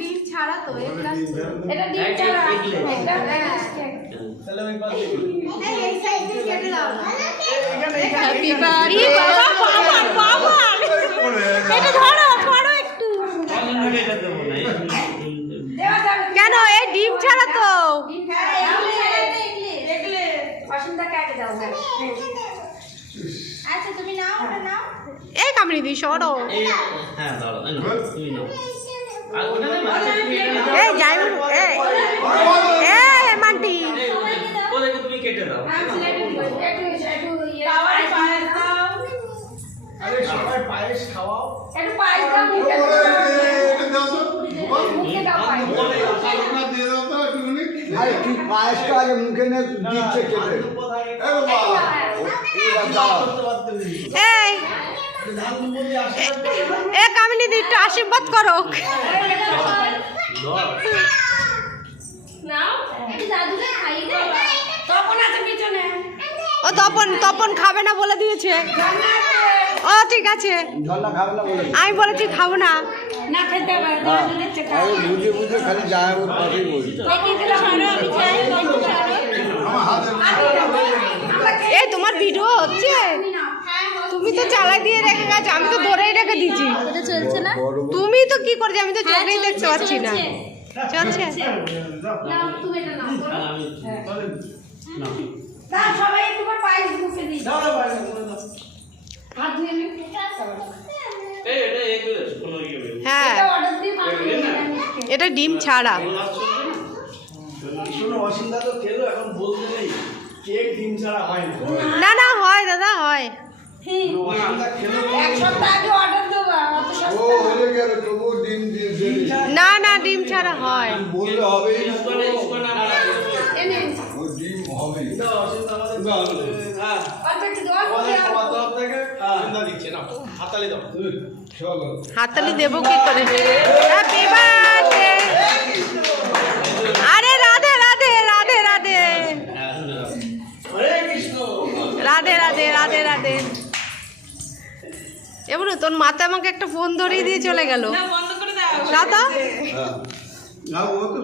ডিম ছাড়া তো এটা ডিম ছাড়া তাহলে ওই পাশে এই সাইড দিয়ে কেটে দাও হ্যাপি বার্থডে বাবা বাবা এটা ধরো পড়ো একটু কেন এই ডিম ছাড়া তো ডিম ছাড়া এগলে অসুন্দা কেটে দাও আচ্ছা তুমি নাও ওটা নাও এই কামড়ি দি সরো হ্যাঁ দাও তুমি নাও এই যাই এই মান্টি ওদেরকে তুমি কেটে দাও আরে সবাই পায়েস খাওয়াও একটু পায়েস দাও মুখে দাও আরে কি পায়েসটা আগে মুখে নে দিচ্ছে কেটে এই এ কামিনী দি একটু আশীর্বাদ করো নাও একটু দাদুকে খাইয়ে দাও তপন আছে পিছনে ও তপন খাবে না বলে দিয়েছে ও ঠিক আছে ঝোলা খাবে না বলে আমি বলেছি খাবো না না খেতে হবে দাদু দিচ্ছে আরে বুঝে বুঝে খালি যায় ওর পাশেই বলি কি দিলাম আমি চাই আমার হাতে এই তোমার ভিডিও হচ্ছে তুমি তো চালাই দিয়ে রেখে গেছো আমি তো ধরেই রেখে দিয়েছি এটা চলছে না তুমি তো কি করছো আমি তো চোখেই দেখতে পাচ্ছি না চলছে নাও তুমি এটা নাও না দাও সবাই তোমার পায়েস মুখে দিই দাও পায়েস হাত ধুয়ে নে এই এটা এগুলো কোনো ইয়ে নেই হ্যাঁ এটা অর্ডার দিয়ে পাঠিয়ে এটা ডিম ছাড়া শোনো অসিন্দা তো খেলো এখন বলতে নেই কেক ডিম ছাড়া হয় না না হয় দাদা হয় অসিন্দা খেলো এক সপ্তাহ আগে অর্ডার দেবো অত ও সস্তা হয়ে গেল তবু ডিম দিয়ে না ডিম ছাড়া হয় বললে হবেই না তো এনে ও ডিম হবেই অল্প একটু দাও চলো হাততালি দেবো কি করে হ্যাপি বার্থডে আরে রাধে রাধে রাধে রাধে হরে কৃষ্ণ রাধে রাধে রাধে রাধে এবার তোর মাথা আমাকে একটা ফোন ধরিয়ে দিয়ে চলে গেল দাদা না ও তো